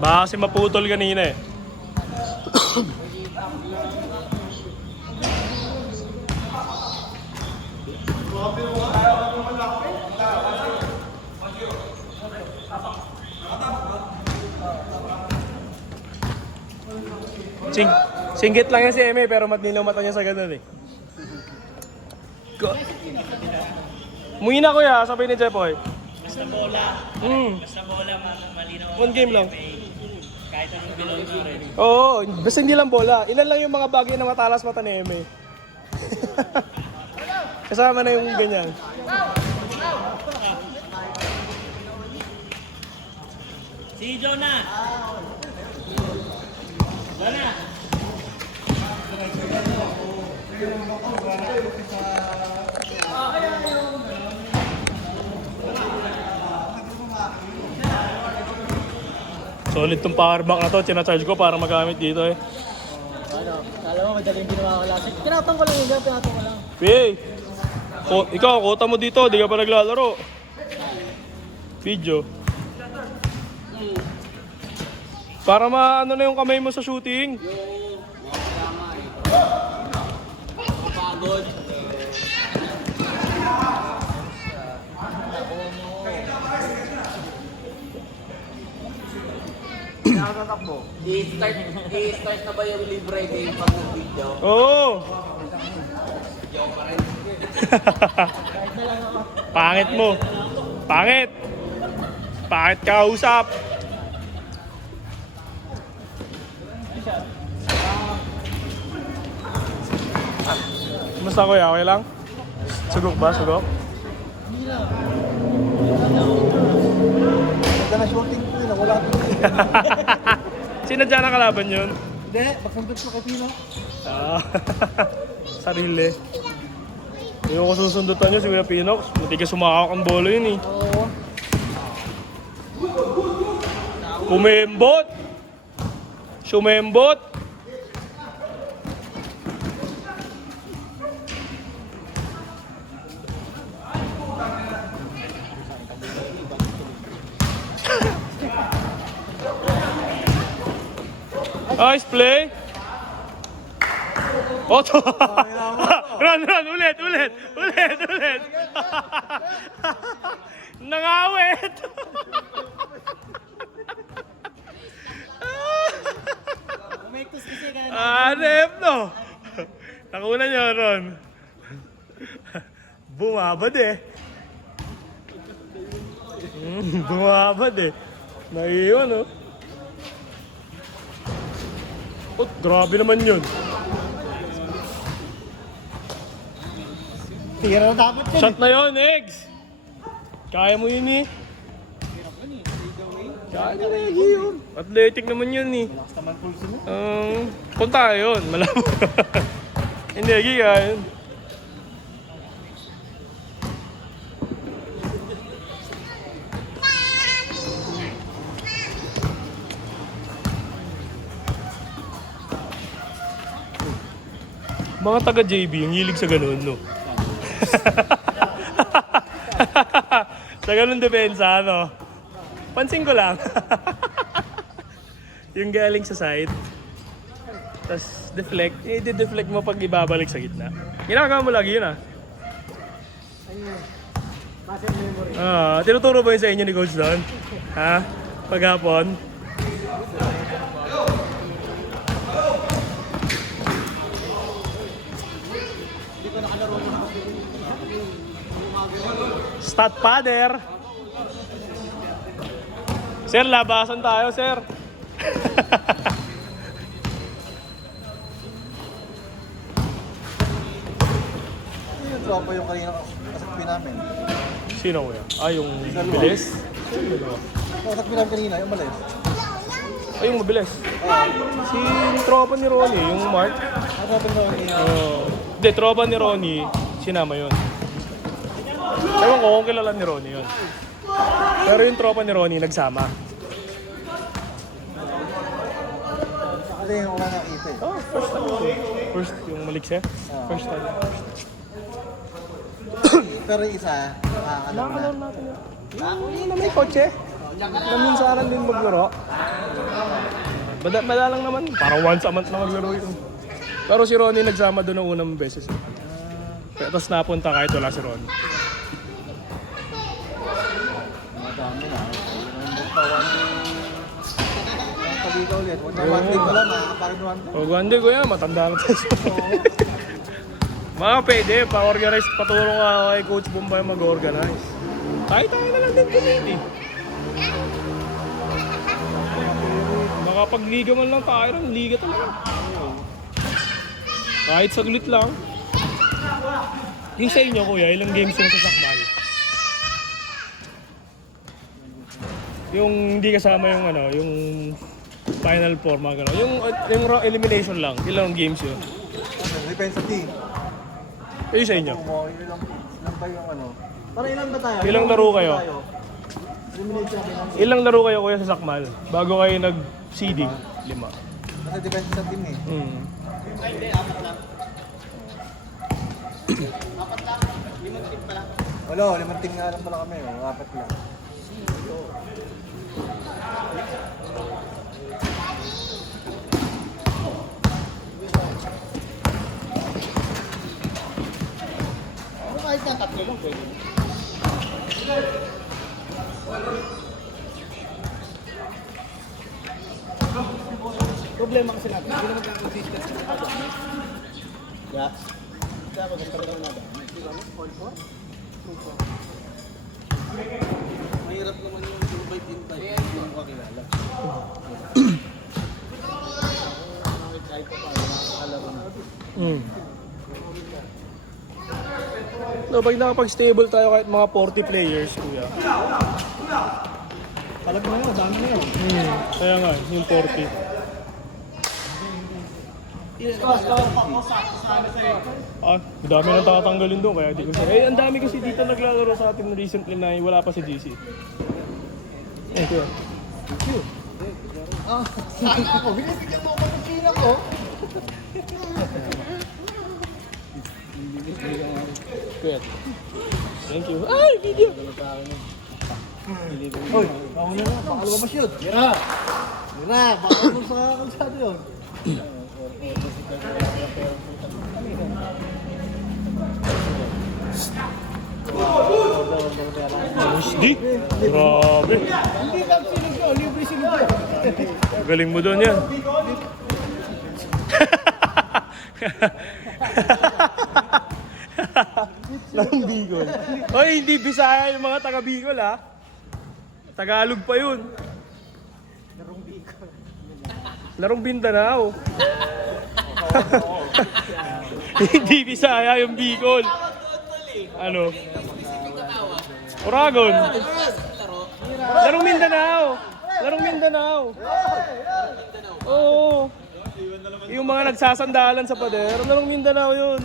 Baka kasi maputol kanina eh. Singgit lang yan si Eme pero matnilaw mata niya sa ganun eh. Umuwi na kuya, sabay ni Jepoy. Basta bola. Basta bola, malinaw. One game lang. Kahit anong bilog mo rin. Oo, basta hindi lang bola. Ilan lang yung mga bagay na matalas mata ni Eme. Kasama na yung ganyan. Si Jonah! Wala! Solid tong power bank na to, sinacharge ko para magamit dito eh. Ano, kala mo madaling ginawa ko lang. Tinatang ko lang yun, tinatang ko lang. Hey! Ikaw, kota mo dito, di ka pa naglalaro. Video. Para maano na yung kamay mo sa shooting. Pagod. Nakakatakbo. I-start na ba yung libre game pag video? Oo! Pangit mo. Pangit! Pangit ka usap. Kumusta kuya? Okay lang? Sugok ba? Sugok? Ganda na shooting ko yun, wala ko. Sinadya na kalaban yun? Hindi, pagsundot ko kay Pino. Ah, sarili. Yung ko susundutan nyo si Kuya Pinox. Matigas sumakak ang bolo yun eh. Oo. Kumembot! Sumembot! Nice play! Oto! Run! Ulit! Nangawit! Umektos kasi ka na. Hanep no! Nakuna nyo ron. Bumabad eh. Bumabad eh. Naiiwan oh. Oh, grabe naman yun. Tira na dapat yun. Shot na yun, Eggs! Kaya mo yun eh. Kaya na yun. Athletic naman yun eh. Punta yun, malabo. Hindi, kaya yun. Mga taga JB, yung hilig sa ganun, no? Sa ganun depensa, no? Pansin ko lang. Yung galing sa side. Tapos deflect. I-deflect mo pag ibabalik sa gitna. Ginagawa mo lagi yun, ah. Tinuturo ba yun sa inyo ni Coach Don? Ha? Paghapon? Stat father. Sir, labasan tayo, sir. Yung tropa yung kanina kasakpi namin. Sino ko yan? Yung bilis? Kasakpi namin kanina, yung malis. Yung mabilis. Si tropa ni Ronnie, yung Mark. Kasakpi namin kanina. Hindi, tropa ni Ronnie, sinama yun. Ewan ko kung kilala ni Ronnie yun. Pero yung tropa ni Ronnie nagsama. Kasi yung wala nakita eh. Oh, first time. First, yung malikse? First time. Pero yung isa, ano na. Nakakalaro natin yun. Yung na may kotse. Na minsanan din maglaro. Madalang naman. Parang once a month na maglaro yun. Pero si Ronnie nagsama doon ng unang beses. Tapos napunta kahit wala si Ronnie. Madami na. Tabi ka ulit. Huwag na one day ko lang, makakaparin one day. O ganda ko yan, matanda na tayo. Mga pwede, pa-organize, paturo ka kay Coach Bombay mag-organize. Tayo na lang din community. Makapagliga man lang tayo ng liga talaga. Kahit saglit lang. Yung sa inyo kuya, ilang games yung sa Sakmal? Yung hindi kasama yung ano, yung Final Four, mga gano'n. Yung elimination lang, ilang games yun? Depends sa team. Yung sa inyo? Ilang ba yung ano? Para ilan ba tayo? Ilang laro kayo? Eliminate siya kayo. Ilang laro kayo kuya sa Sakmal? Bago kayo nag-seeding? 5. Kasi depends sa team eh. Wala, 5 team nga lang pala kami. 4 lang. Kahit na 3 lang pwede. Problema kasi natin, hindi naman consistent sa mga yeah. Kaya ako nagkaroon na natin. Hindi ba? Mahirap naman yung 2x team tayo. Hindi mo kakilala. Kahit pa paano, nakakalaro na. No, pag nakapag-stable tayo kahit mga 40 players, kuya. Talaga na yun, dami na yun. Kaya nga, yung 40. Dami nang tatanggalin doon, kaya di ko siya. Ang dami kasi dito naglalaro sa atin recently na wala pa si GC. Kuya. Thank you. Saan ako? Binibigyan mo ako ng kina ko. Kuya. Thank you. Ay, video! Hoy, ako na nga, baka lumabas yun. Mira! Mira, baka lumabas sa kalsado yun. Di? Grabe. Hindi lang sinig yun, libre sinig yun. Galing mo doon yan. Larong Bicol. Hoy, hindi Bisaya yung mga taga Bicol ha. Tagalog pa yun. Larong Bicol. Larong Mindanao. Hindi Bisaya yung Bicol. Ano? Oragon. Larong Mindanao. Larong Mindanao. Oo. Yung mga nagsasandalan sa pader, larong Mindanao yun.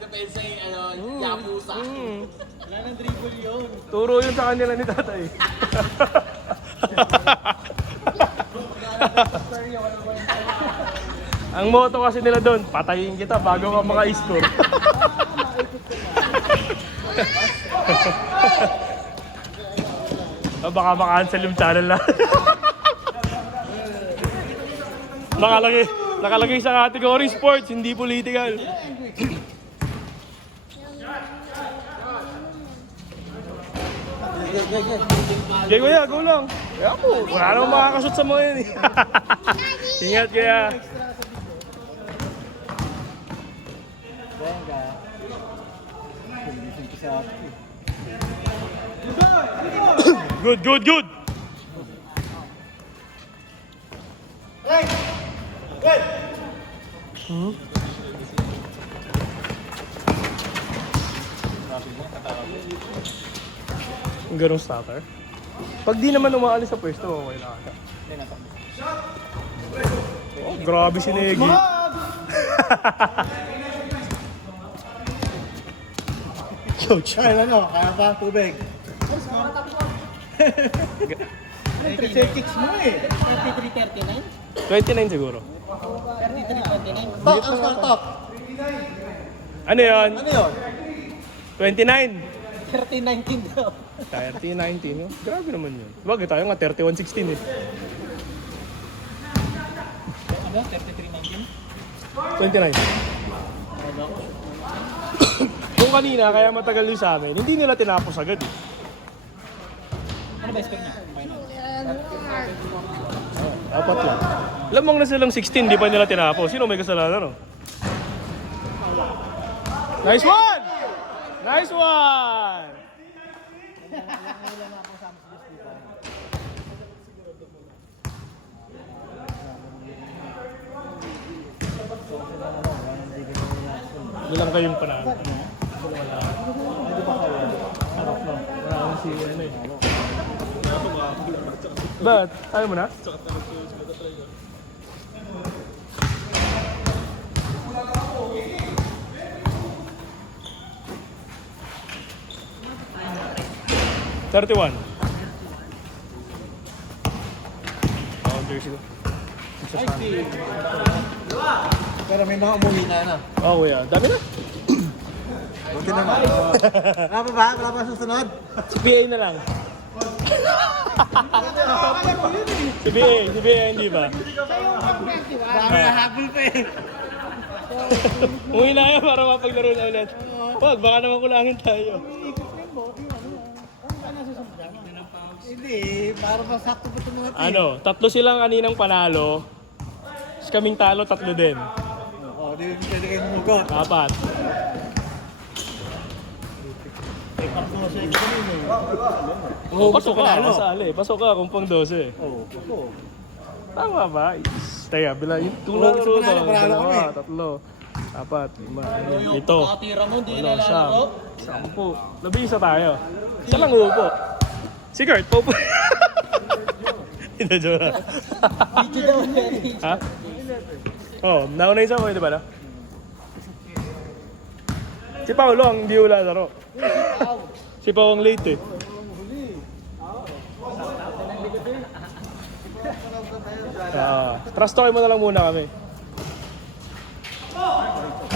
Depensa yung Yapusa. Wala nang dribble yun. Turo yun sa kanila ni tatay. Ang motto kasi nila doon, patayin kita bago ka maka-score. Baka maka-cancel yung channel na. Nakalagay sa category sports, hindi political. Okay, kuya, go lang. Kaya ako, wala namang makakashoot sa mga yun eh. Ingat kaya. Good, good, good. Ang ganong starter. Pag di naman umaalis sa pwesto, okay lang ata. Oh, grabe si Negi. Coach. Kaya ano, kaya pa tubig. Kicks mo eh. 33-39? 29 siguro. 33-29? Talk, ang talk. Ano yun? Ano yun? 29. 30-19 daw. 30-19, no? Grabe naman yun. Bagay tayo nga, 31-16 eh. Ano? 33-19? 29. Kung kanina, kaya matagal yung sa amin, hindi nila tinapos agad eh. Ano ba expect niya? Final. Apat lang. Lamang na silang 16, di pa nila tinapos. Sino may kasalanan, no? Nice one! Nice one! Ilang kayong panalo? Wala. Harap na. Wala akong si ano eh. Ba't? Ayaw mo na? $31. Oh, jersey ko. Pero may mga umuwi na. Oh, kuya. Dami na. Buti naman. Wala pa ba? Wala pa susunod? Si PA na lang. Si PA hindi ba? Dami na habol pa eh. Umuwi na yan para mapaglaro na ulit. Wag, baka naman kulangin tayo. Hindi, para masakto pa itong mga team. Ano, 3 silang kaninang panalo. Tapos kaming talo, 3 din. Oo, di pwede kayo mugot. 4. Oo, Pasok ka, masali. Pasok ka kung pang 12. Oo, oo. Tama ba? Teka, bila yung Oo, tulong ba? panalo kami. 2, 3, 4, 5, 6, 7, 8, 9, 10, 10. 11 tayo. Isa lang upo. Si Kurt, upo. Hindi, joke lang. Ha? Oh, nauna yung isa mo, di ba na? Si Paolo ang hindi wala laro. Si Pao ang late eh. Trust talk mo na lang muna kami.